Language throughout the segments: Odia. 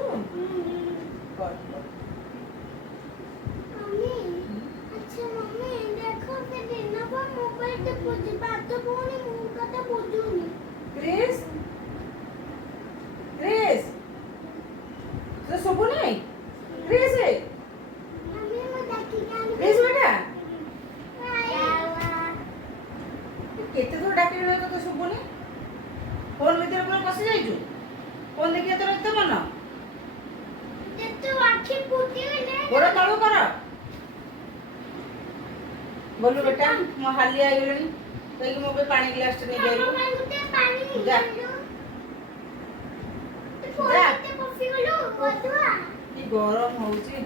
କରୁଛୁ କର କର। अच्छा मम्मी देखो के दिन पर मोबाइल पे पूजी बात तो बोली मुंह कथा बुझुनी क्रिस क्रिस तो सुबह नहीं क्रिस है मम्मी मैं देखी क्या क्रिस बेटा आया केते तो डाकी रहे तो सुबह नहीं फोन भीतर पूरा पसी जाइछु फोन देखिए तो रखते मन ते तो आंखें फूटी हुई नहीं गोड़ तळु कर बोलू बेटा मो हाली आई गलनी कहीं मो पे पानी ग्लास टे नहीं जाइलु मैं गुटे पानी जा। ते फोन ते कॉफी गलो बदुआ की गरम होउची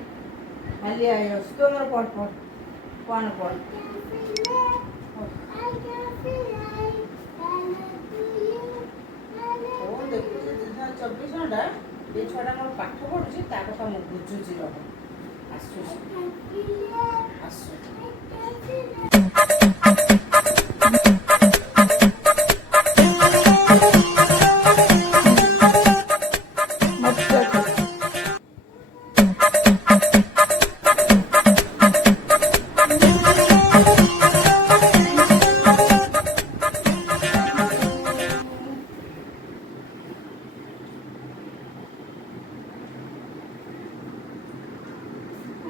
हाली आई अस तो मोर पड़ पड़ पान पड़ फोन देखु 24 घंटा ये छड़ा मोर पाठ पढुची ता कथा मो बुझुची रह आसु आसु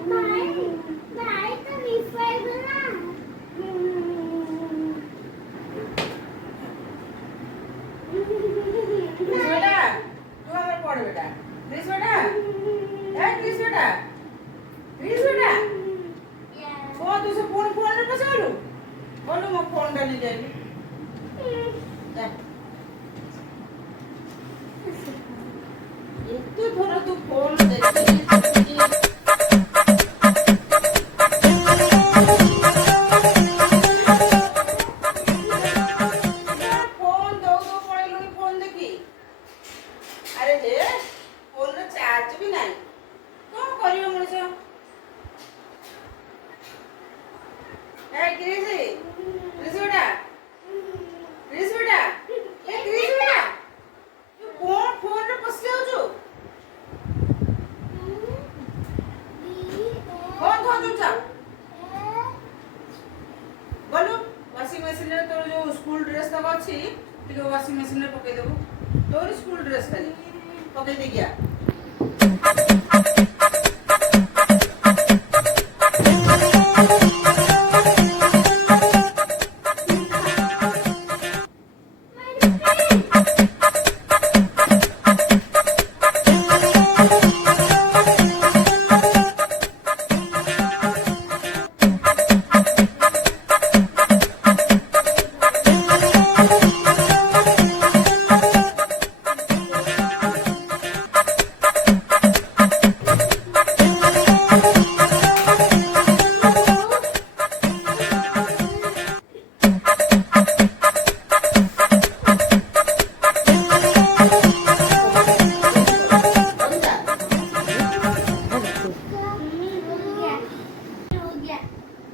भाई तो रिफाइल ना क्रिस बेटा तू हमर पढ़ बेटा क्रिस बेटा ए क्रिस बेटा ओ तू से फोन रे पसालू बोलो मो फोन डाली जाई जा एते थोड़ा तू फोन देखी फोन दो पड़ेलुनी फोन देखी अरे हे फोन रे चार्ज भी नहीं कौन करियो मनुष्य ए क्रिस बेटा ए क्रिस बेटा तू कौन फोन रे पस जाउछु फोन धो चुपचाप बोलू वाशिंग मशीन रे तोर जो स्कूल ड्रेस तक अछि टिके वाशिंग मशीन रे पके देबो तोर स्कूल ड्रेस खाली पके दे गया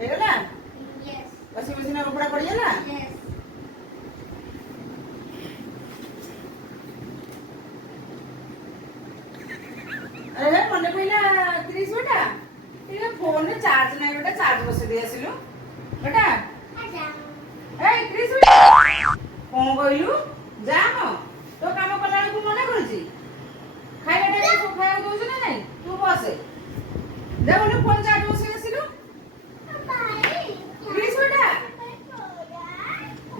हेगला वाशिंग मशीन रे कपड़ा पड़ गेला अरे हे मने पहिला क्रिस बेटा ये फोन रे चार्ज नहीं बेटा चार्ज बसे दे आसिलु बेटा ए क्रिस बेटा कोन कहलु जा न तो काम कला को मना करछि खाइला टाइम को खाया दोछ ना नहीं तू बसे जा बोले फोन चार्ज बसे आसिलु क्रिस बेटा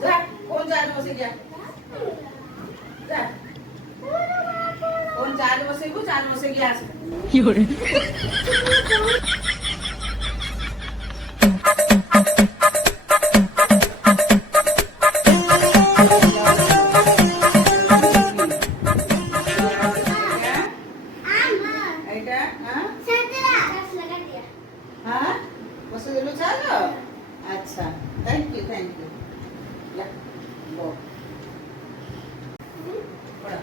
जा फोन चार्ज बसे गया जा फोन चार्ज बसे गया Llore. এইটা হ্যাঁ বসে দিল চার্জ আচ্ছা থ্যাংক ইউ লা গো পড়া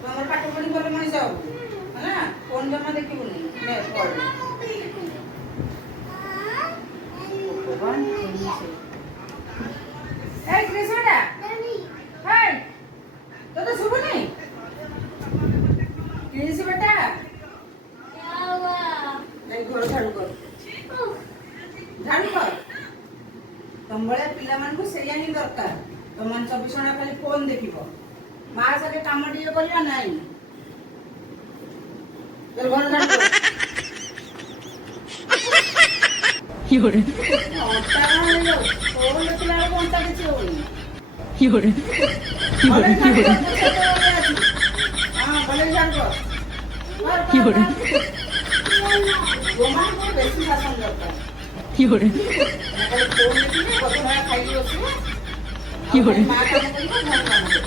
তোমার পাঠ পড়ি বলে মনিষ হবু হ্যাঁ ফোন জমা দেখিবুনি নে পড় ভগবান এই কৃষ্ণটা এই তো শুভু নেই ସେଇଆ ହିଁ ଦରକାର। ତମମାନେ 24 ଘଣ୍ଟା ଖାଲି ଫୋନ ଦେଖିବ, ମା ସାଙ୍ଗେ କାମ ଟିକେ କରିବା ନାହିଁ। ଘର ଝାଡୁ କର। Fiore, ଅଣ୍ଟା କଣ ହେଇଯାଉଛି? ଫୋନ ଦେଖିଲା ବେଳକୁ ଅଣ୍ଟା କିଛି ହଉନି। fiore, fiore, ଭଲେଇ ଝାଡୁ fiore, କର, ତୋ ଛୋଟ ଭଳିଆ ଅଛି। ହଁ, ଭଲେଇ ଝାଡୁ କର। କର, କି କର, ଗୋଟେ? କର। ଯୋଉମାନଙ୍କୁ ବେଶୀ ଶାସନ ଦରକାର। fiore, ଖାଲି ଫୋନ ଦେଖିଲେ ଗଧ ଭଳିଆ ଖାଇକି ବସିବ। କି ଆଉ ଗୋଟେ? ମା କାମ କରିବ, ଘର କାମ କରିବ।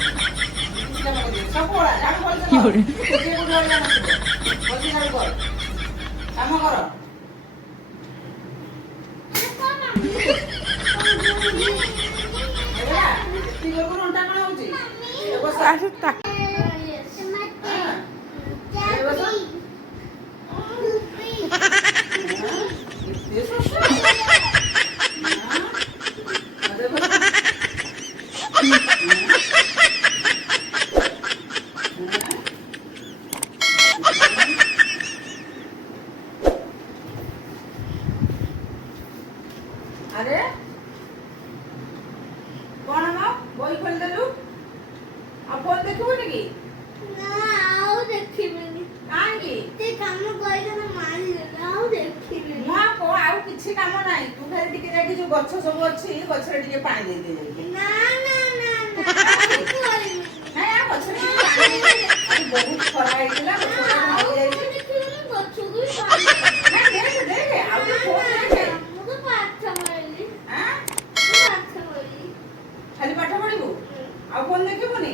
କିଛି କାମ କରିବ। ସବୁବେଳେ ଝାଡୁ ଭଲସେ କି କର। ଗୋଟେ? ଗୋଟିଏ କୋଉଠି ରହିବା ନଥିବ। ଭଲସେ ଝାଡୁ କର। କାମ କର। ହେଲା? ଏତିକି ବେଳକୁ ଅଣ୍ଟା କଣ ହଉଛି? ଏ ବସ। ହଁ। ଏ ବସ। ହଁ? ଏତେ ଶୋଷ? ହଁ? ଆରେ ବସ। ହଁ? ହଁ? ଆରେ କଣ ମ ବହି ଖୋଲିଦେଲୁ? ଆଉ ଫୋନ ଦେଖିବୁନି କି? କାହିଁକି? ମୁଁ ଆଉ କିଛି କାମ ନାହିଁ। ତୁ ଖାଲି ଟିକେ ଯାଇକି ଯୋଉ ଗଛ ସବୁ ଅଛି ଗଛରେ ଟିକେ ପାଣି ଦେଇଦେ ଯାଇକି। ନାଇଁ ଆଉ ଗଛରେ ଟିକେ ପାଣି ଦେଇଦେ। ଆଜି ବହୁତ ଖରା ହେଇଥିଲା ଗଛ ଗୁଡାକ ମରି ଯାଇଛି। ନାଇଁ ଦେଖେ ଦେଖେ ଆଉ ଟିକେ ଫୋନ ଦେଖେ। ଆଁ? ଖାଲି ପାଠ ପଢିବୁ? ଆଉ ଫୋନ ଦେଖିବୁନି?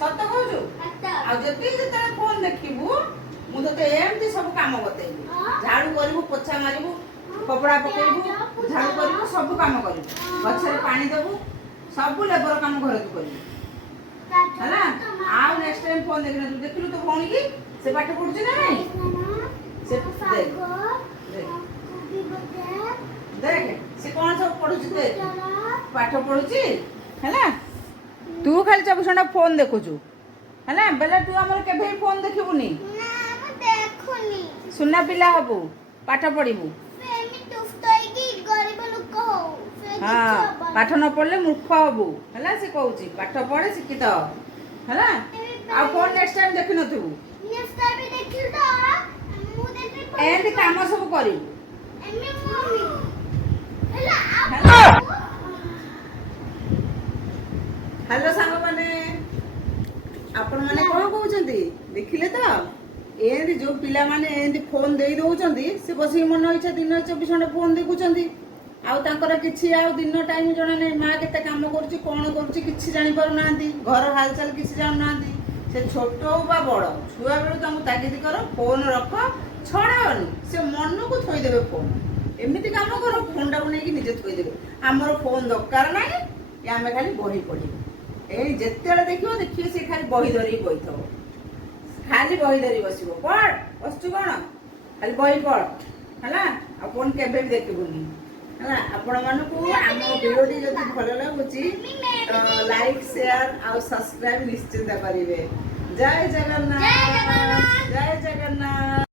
ସତ କହୁଛୁ? ଆଉ ଯେତେବେଳେ ଫୋନ ଦେଖିବୁ ମୁଁ ତତେ ଏମିତି ସବୁ କାମ ବତେଇବି। ଝାଡୁ କରିବୁ, ପୋଛା ମାରିବୁ, କପଡା ପକେଇବୁ, ଝାଡୁ କରିବୁ, ସବୁ କାମ କରିବୁ। ଗଛରେ ପାଣି ଦେବୁ, ସବୁ ଲେବର କାମ ଘରେ ତୁ କରିବୁ। ହେଲା? ଆଉ ନେକ୍ସଟ ଟାଇମ ଫୋନ ଦେଖିନା। ତୁ ଦେଖିଲୁ ତୋ ଭଉଣୀ କି? ସେ ପାଠ ପଢୁଛି ନା ନାଇଁ? ସେ ଦେଖ ଦେଖ ସେ କଣ ସବୁ ପଢୁଛି ଦେଖ। ପାଠ ପଢୁଛି ହେଲା? ତୁ ଖାଲି 24 ଘଣ୍ଟା ଫୋନ ଦେଖୁଛୁ ହେଲା? ବେଲେ ତୁ ଆମର କେବେ ଫୋନ ଦେଖିବୁନି। ସୁନା ପିଲା ହବୁ, ପାଠ ପଢିବୁ। ହଁ, ପାଠ ନ ପଢିଲେ ମୂର୍ଖ ହବୁ ହେଲା? ସେ କହୁଛି ପାଠ ପଢେ ଶିକ୍ଷିତ ହ ହେଲା? ଆଉ ଫୋନ ନେକ୍ସଟ ଟାଇମ ଦେଖିନଥିବୁ। ଏମିତି କାମ ସବୁ କରିବୁ ହେଲା? ହ୍ୟାଲୋ ସାଙ୍ଗମାନେ, ଆପଣମାନେ କଣ କହୁଛନ୍ତି? ଦେଖିଲେ ତ? ଏମିତି ଯୋଉ ପିଲାମାନେ ଏମିତି ଫୋନ ଦେଇ ଦଉଛନ୍ତି ସେ ବସିକି ମନ ଇଚ୍ଛା ଦିନ 24 ଘଣ୍ଟା ଫୋନ ଦେଖୁଛନ୍ତି। ଆଉ ତାଙ୍କର କିଛି ଆଉ ଦିନ ଟାଇମ ଜଣା ନାହିଁ। ମା କେତେ କାମ କରୁଛି, କଣ କରୁଛି କିଛି ଜାଣିପାରୁନାହାନ୍ତି। ଘର ହାଲଚାଲ କିଛି ଜାଣୁନାହାନ୍ତି। ସେ ଛୋଟ ହଉ ବା ବଡ଼, ଛୁଆ ବେଳୁ ତାଙ୍କୁ ତାଗିଦ କର ଫୋନ ରଖ, ଛଡ଼ାଅନି। ସେ ମନକୁ ଥୋଇଦେବେ ଫୋନ। ଏମିତି କାମ କର ଫୋନଟାକୁ ନେଇକି ନିଜେ ଥୋଇଦେବେ। ଆମର ଫୋନ ଦରକାର ନାହିଁ, ଆମେ ଖାଲି ବହି ପଢିବୁ। ଏଇ ଯେତେବେଳେ ଦେଖିବେ ସେ ଖାଲି ବହି ଧରିକି ବଇଥିବ। ଖାଲି ବହି ଧରି ବସିବ। ପଢ, ବସିଛୁ କଣ? ଖାଲି ବହି ପଢ ହେଲା? ଆଉ ଫୋନ କେବେ ବି ଦେଖିବୁନି ହେଲା? ଆପଣମାନଙ୍କୁ ଆମ ଭିଡ଼ିଓଟି ଯଦି ଭଲ ଲାଗୁଛି ତ ଲାଇକ୍, ସେୟାର ଆଉ ସବସ୍କ୍ରାଇବ ନିଶ୍ଚିନ୍ତ କରିବେ। ଜୟ ଜଗନ୍ନାଥ, ଜୟ ଜଗନ୍ନାଥ।